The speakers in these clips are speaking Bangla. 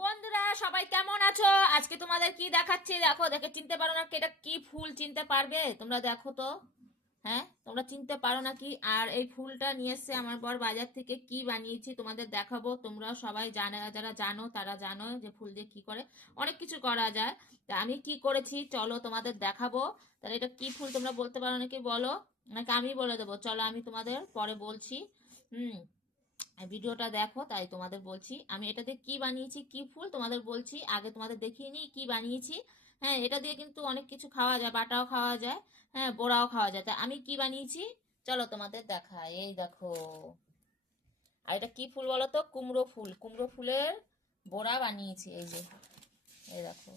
বন্ধুরা সবাই কেমন আছো? আজকে তোমাদের কি দেখাচ্ছি দেখো, দেখে চিনতে পারো না কি এটা কি ফুল? চিনতে পারবে তোমরা? দেখো তো। হ্যাঁ, তোমরা চিনতে পারো না কি? আর এই ফুলটা নিয়ে এসছে আমার বর বাজার থেকে। কি বানিয়েছি তোমাদের দেখাবো। তোমরা সবাই জানে, যারা জানো তারা জানো যে ফুল দিয়ে কি করে অনেক কিছু করা যায়। তা আমি কি করেছি চলো তোমাদের দেখাবো। তাহলে এটা কি ফুল তোমরা বলতে পারো নাকি বলো, নাকি আমি বলে দেবো? চলো আমি তোমাদের পরে বলছি। হুম, ভিডিওটা দেখো তাই তোমাদের বলছি। আমি এটা দিয়ে কি বানিয়েছি, কি ফুল তোমাদের বলছি। আগে তোমাদের দেখিয়ে নিই কি বানিয়েছি। হ্যাঁ, এটা দিয়ে কিন্তু অনেক কিছু খাওয়া যায়, বাটাও খাওয়া যায়, হ্যাঁ বড়াও খাওয়া যায়। তা আমি কি বানিয়েছি চলো তোমাদের দেখাই। এই দেখো, আর এটা কি ফুল বলো তো? কুমড়ো ফুল। কুমড়ো ফুলের বড়া বানিয়েছি। এই যে, এই দেখো।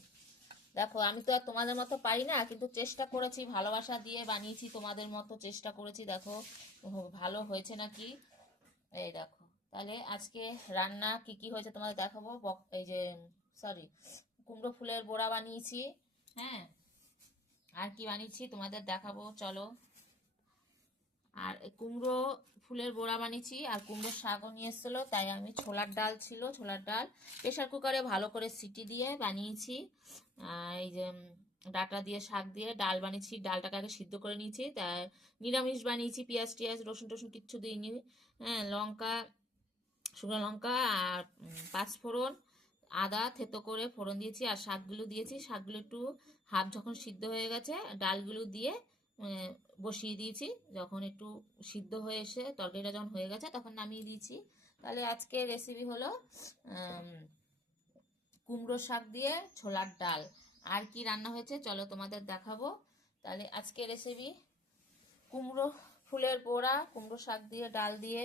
দেখো আমি তো আর তোমাদের মতো পারি না, কিন্তু চেষ্টা করেছি, ভালোবাসা দিয়ে বানিয়েছি, তোমাদের মতো চেষ্টা করেছি। দেখো ভালো হয়েছে নাকি। এই দেখো, তাহলে আজকে রান্না কি কি হয়েছে তোমাদের দেখাবো। এই যে, সরি, কুমড়ো ফুলের বড়া বানিয়েছি। হ্যাঁ, আর কি বানিয়েছি তোমাদের দেখাবো চলো। আর এই কুমড়ো ফুলের বড়া বানিয়েছি, আর কুমড়ো শাকও নিয়ে এসেছিলো, তাই আমি ছোলার ডাল ছিল, ছোলার ডাল প্রেশার কুকারে ভালো করে সিটি দিয়ে বানিয়েছি। এই যে ডাটা দিয়ে শাক দিয়ে ডাল বানিয়েছি, ডালটাকে আগে সিদ্ধ করে নিয়েছি। তাই নিরামিষ বানিয়েছি, পেঁয়াজ টিয়াজ রসুন টসুন কিচ্ছু দিইনি। হ্যাঁ, লঙ্কা, শুকনো লঙ্কা আর পাঁচফোড়ন, আদা থেতো করে ফোড়ন দিয়েছি, আর শাকগুলো দিয়েছি। শাকগুলো একটু হাফ যখন সিদ্ধ হয়ে গেছে, ডালগুলো দিয়ে বসিয়ে দিয়েছি। যখন একটু সিদ্ধ হয়ে এসে তরকারিটা যখন হয়ে গেছে তখন নামিয়ে দিয়েছি। তাহলে আজকে রেসিপি হলো কুমড়ো শাক দিয়ে ছোলার ডাল। আর কি রান্না হয়েছে চলো তোমাদের দেখাবো। তাহলে আজকে রেসিপি কুমড়ো ফুলের বড়া, কুমড়ো শাক দিয়ে ডাল দিয়ে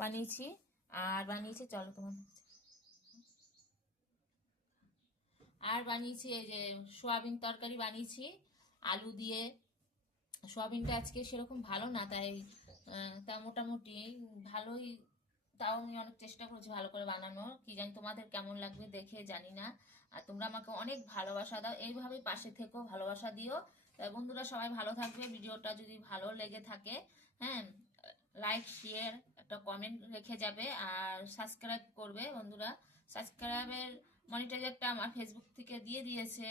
বানিয়েছি। আর বানিয়েছি চলো তোমার, আর বানিয়েছি এই যে সোয়াবিন তরকারি বানিয়েছি আলু দিয়ে। সোয়াবিনটা আজকে সেরকম ভালো না, তাই তা মোটামুটি ভালোই। তাও আমি অনেক চেষ্টা করেছি ভালো করে বানানোর। কি জানি তোমাদের কেমন লাগবে দেখে জানি না। আর তোমরা আমাকে অনেক ভালোবাসা দাও, এইভাবে পাশে থেকো, ভালোবাসা দিও। তাই বন্ধুরা সবাই ভালো থাকবে। ভিডিওটা যদি ভালো লেগে থাকে, হ্যাঁ, লাইক শেয়ার একটা কমেন্ট রেখে যাবে, আর সাবস্ক্রাইব করবে বন্ধুরা। সাবস্ক্রাইবের মনিটাইজারটা আমার ফেসবুক থেকে দিয়ে দিয়েছে,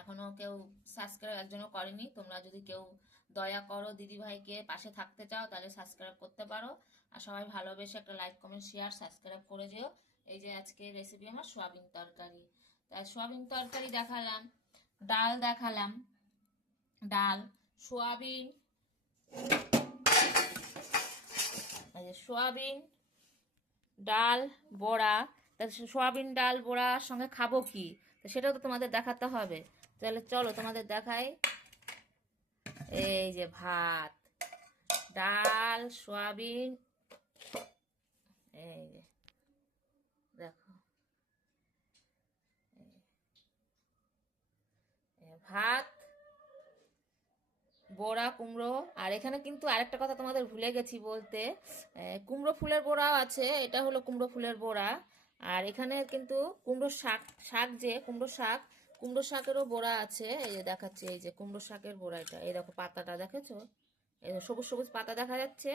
এখনো কেউ সাবস্ক্রাইব একজনও করেনি। তোমরা যদি কেউ দয়া করো, দিদি ভাইকে পাশে থাকতে চাও, তাহলে সাবস্ক্রাইব করতে পারো। আর সবাই ভালোবেসে একটা লাইক কমেন্ট শেয়ার সাবস্ক্রাইব করে যেও। এই যে আজকে রেসিপি আমার সোয়াবিন তরকারি। তাই সোয়াবিন তরকারি দেখালাম, ডাল দেখালাম, ডাল, সোয়াবিন, এই যে সোয়াবিন ডাল বড়া। তা সোয়াবিন ডাল বড়ার সঙ্গে খাবো কি, তো সেটাও তো তোমাদের দেখাতে হবে। তাহলে চলো তোমাদের দেখাই। এই যে ভাত, ডাল, সোয়াবিন, এই যে দেখো, ভাত, বড়া, কুমড়ো। আর এখানে কিন্তু আরেকটা কথা তোমাদের ভুলে গেছি বলতে, কুমড়ো ফুলের বড়াও আছে। এটা হলো কুমড়ো ফুলের বড়া। আর এখানে কিন্তু কুমড়ো শাক, শাক যে কুমড়ো শাক, কুমড়ো শাকেরও বড়া আছে। এই যে দেখাচ্ছি, এই যে কুমড়ো শাকের বড়া। এটা এই দেখো, পাতাটা দেখেছো? এই যে সবুজ সবুজ পাতা দেখা যাচ্ছে,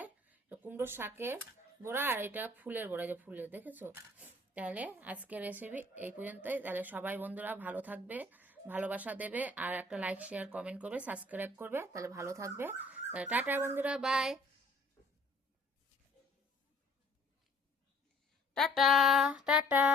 তো কুমড়ো শাকের বড়া। আর এটা ফুলের বড়া, যে ফুলের, দেখেছো? তাহলে আজকের রেসিপি এই পর্যন্তই। তাহলে সবাই বন্ধুরা ভালো থাকবে, ভালোবাসা দেবে, আর একটা লাইক শেয়ার কমেন্ট করবে, সাবস্ক্রাইব করবে, তাহলে ভালো থাকবে। তাহলে টাটা বন্ধুরা, বাই। Tata, tata.